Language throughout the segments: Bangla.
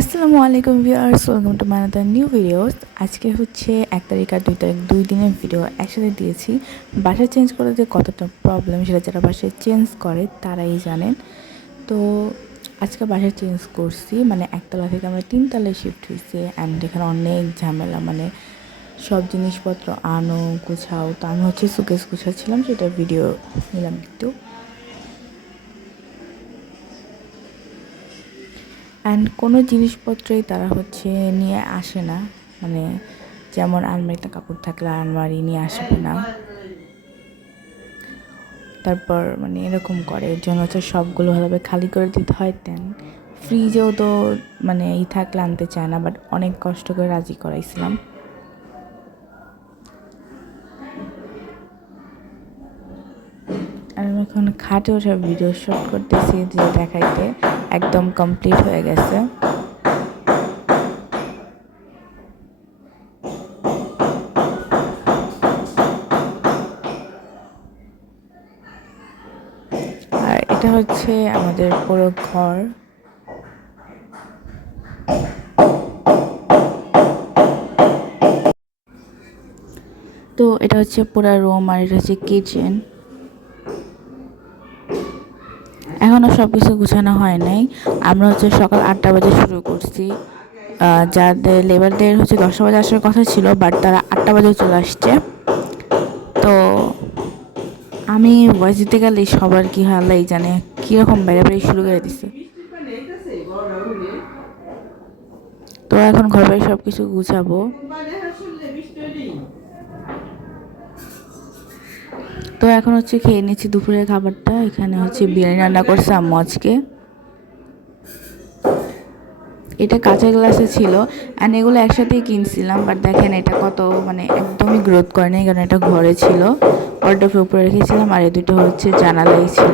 আসসালামু আলাইকুম viewers, welcome to my another new videos. আজকে হচ্ছে 1 তারিখ আর 2 তারিখ 2 দিনের ভিডিও একসাথে দিয়েছি। বাসা চেঞ্জ করা যে কতটা প্রবলেম সেটা যারা বাসায় চেঞ্জ করে তারাই জানেন। তো আজকে বাসা চেঞ্জ করছি, মানে একতলা থেকে আমরা 3 তলায় শিফট হয়েছি। অ্যান্ড এখানে অনেক ঝামেলা, মানে সব জিনিসপত্র আনো গুছাও। তো আমি হচ্ছে সুকেস গুছাচ্ছিলাম, সেটা ভিডিও নিলাম একটু। অ্যান্ড কোনো জিনিসপত্রই তারা হচ্ছে নিয়ে আসে না, মানে যেমন আলমারিতে কাপড় থাকলে আলমারি নিয়ে আসবে না। তারপর মানে এরকম করে, এর জন্য হচ্ছে সবগুলো ভালোভাবে খালি করে দিতে হয়। দেন ফ্রিজেও তো মানে থাকলে আনতে চায় না, বাট অনেক কষ্ট করে রাজি করাইছিলাম। আর আমি এখন খাটে ওঠা ভিডিও শুট করতেছি, যে দেখাইতে একদম কমপ্লিট হয়ে গেছে। আর এটা হচ্ছে আমাদের পুরো ঘর। তো এটা হচ্ছে পুরো রুম, আর এটা হচ্ছে কিচেন। এখনও সব কিছু গুছানো হয় নাই। আমরা হচ্ছে সকাল 8টা বাজে শুরু করছি। যাদের লেবারদের হচ্ছে 10টা বাজে আসার কথা ছিল, বাট তারা 8টা বাজে চলে আসছে। তো আমি ভয়েস দিতে গেলে সবার কী হালাই জানে, কীরকম বেড়াবেড়ি শুরু করে দিছে। তো এখন ঘর বাড়ি সব কিছু গুছাবো। তো এখন হচ্ছে খেয়ে নিচ্ছি দুপুরের খাবারটা। এখানে হচ্ছে বিরিয়ানি রান্না করছে আম্মু আজকে। এটা কাঁচের গ্লাসে ছিল, অ্যান্ড এগুলো একসাথেই কিনছিলাম, বাট দেখেন এটা কত মানে একদমই গ্রোথ করে নাই, কারণ এটা ঘরে ছিল, ওয়ার্ডরোবের উপরে রেখেছিলাম। আর এই দুটো হচ্ছে জানালাই ছিল।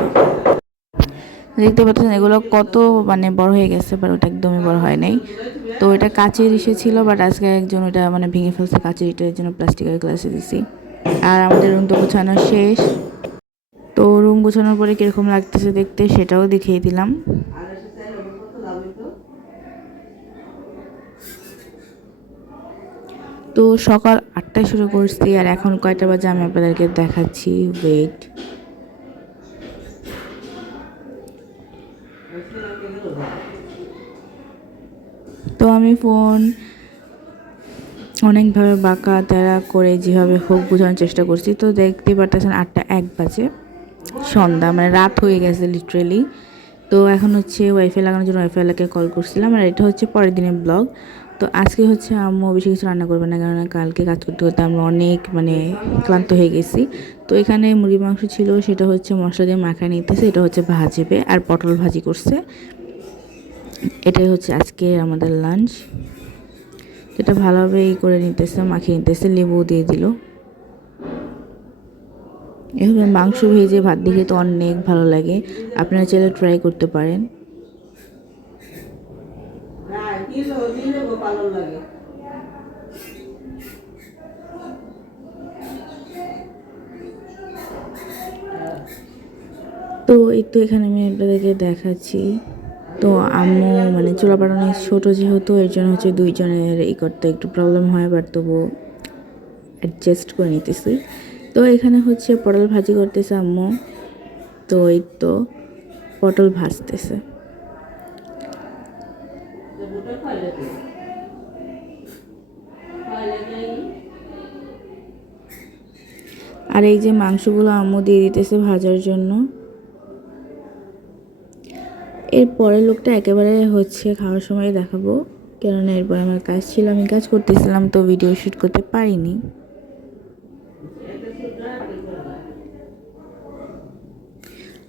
দেখতে পাচ্ছেন এগুলো কত মানে বড় হয়ে গেছে, বাট ওটা একদমই বড় হয় নাই। তো এটা কাঁচের ইসে ছিল, বাট আজকে একজন ওটা মানে ভেঙে ফেলছে কাঁচের, এটার জন্য প্লাস্টিকের গ্লাসে দিছি। আর আমাদের রুম তো গোছানো শেষ। তো রুম গোছানোর পরে কীরকম লাগতেছে দেখতে সেটাও দেখিয়ে দিলাম। তো সকাল 8টায় শুরু করছি, আর এখন কয়টা বাজে আমি আপনাদেরকে দেখাচ্ছি, ওয়েট। তো আমি ফোন অনেকভাবে বাঁকা তেরা করে যেভাবে হোক বোঝানোর চেষ্টা করছি। তো দেখতে পারতেছেন 8টা 1 বাজে, সন্ধ্যা মানে রাত হয়ে গেছে লিটারেলি। তো এখন হচ্ছে ওয়াইফাই লাগানোর জন্য ওয়াইফাইকে কল করছিলাম। আর এটা হচ্ছে পরের দিনের ব্লগ। তো আজকে হচ্ছে আম্মু বেশি কিছু রান্না করবে না, কারণ কালকে কাজ করতে করতে আমরা অনেক মানে ক্লান্ত হয়ে গেছি। তো এখানে মুরগির মাংস ছিল, সেটা হচ্ছে মশলা দিয়ে মাখায় নিতেছে। এটা হচ্ছে ভাজবে, আর পটল ভাজি করছে। এটাই হচ্ছে আজকে আমাদের লাঞ্চ। এটা ভালোভাবে করে নিতেছে, মাখিয়ে নিতেছে, লেবু দিয়ে দিল। এভাবে মাংস ভেজে ভাত দিয়ে তো অনেক ভালো লাগে, আপনারা চাইলে ট্রাই করতে পারেন। তো এই তো এখানে আমি আপনাদেরকে দেখাচ্ছি। তো আম্মু মানে চুলা পাঠানো ছোটো যেহেতু, এর জন্য হচ্ছে 2 জনের করতে একটু প্রবলেম হয়, বাট তবুও অ্যাডজাস্ট করে নিতেছি। তো এখানে হচ্ছে পটল ভাজি করতেছে আম্মু। তো এই তো পটল ভাজতেছে। আর এই যে মাংসগুলো আম্মু দিয়ে দিতেছে ভাজার জন্য। এর পরের লোকটা একেবারে হচ্ছে খাওয়ার সময় দেখাবো, কেননা এরপর আমার কাজ ছিল, আমি কাজ করতেছিলাম, তো ভিডিও শ্যুট করতে পারিনি।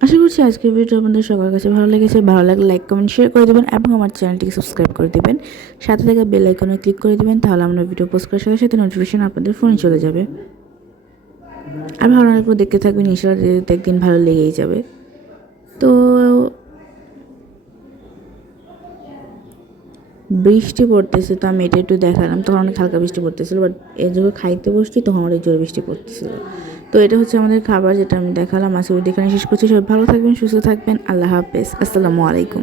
আশা করছি আজকের ভিডিও আপনাদের সবার কাছে ভালো লেগেছে। ভালো লাগলে লাইক কমেন্ট শেয়ার করে দেবেন, এবং আমার চ্যানেলটিকে সাবস্ক্রাইব করে দেবেন। সাথে থেকে বেল আইকনে ক্লিক করে দেবেন, তাহলে আমরা ভিডিও পোস্ট করার সাথে সাথে নোটিফিকেশন আপনাদের ফোনে চলে যাবে। আর ভালো লাগলে দেখতে থাকবেন, ইনশাআল্লাহ একদিন ভালো লেগেই যাবে। তো বৃষ্টি পড়তেছে, তো আমি এটা একটু দেখালাম। তখন অনেক হালকা বৃষ্টি পড়তেছিল, বাট যখন খাইতে বসছি তখন অনেক জোরে বৃষ্টি পড়তেছিল। তো এটা হচ্ছে আমাদের খাবার, যেটা আমি দেখালাম। আজকে এখানে শেষ করছি। সবাই ভালো থাকবেন, সুস্থ থাকবেন। আল্লাহ হাফেজ, আসসালামু আলাইকুম।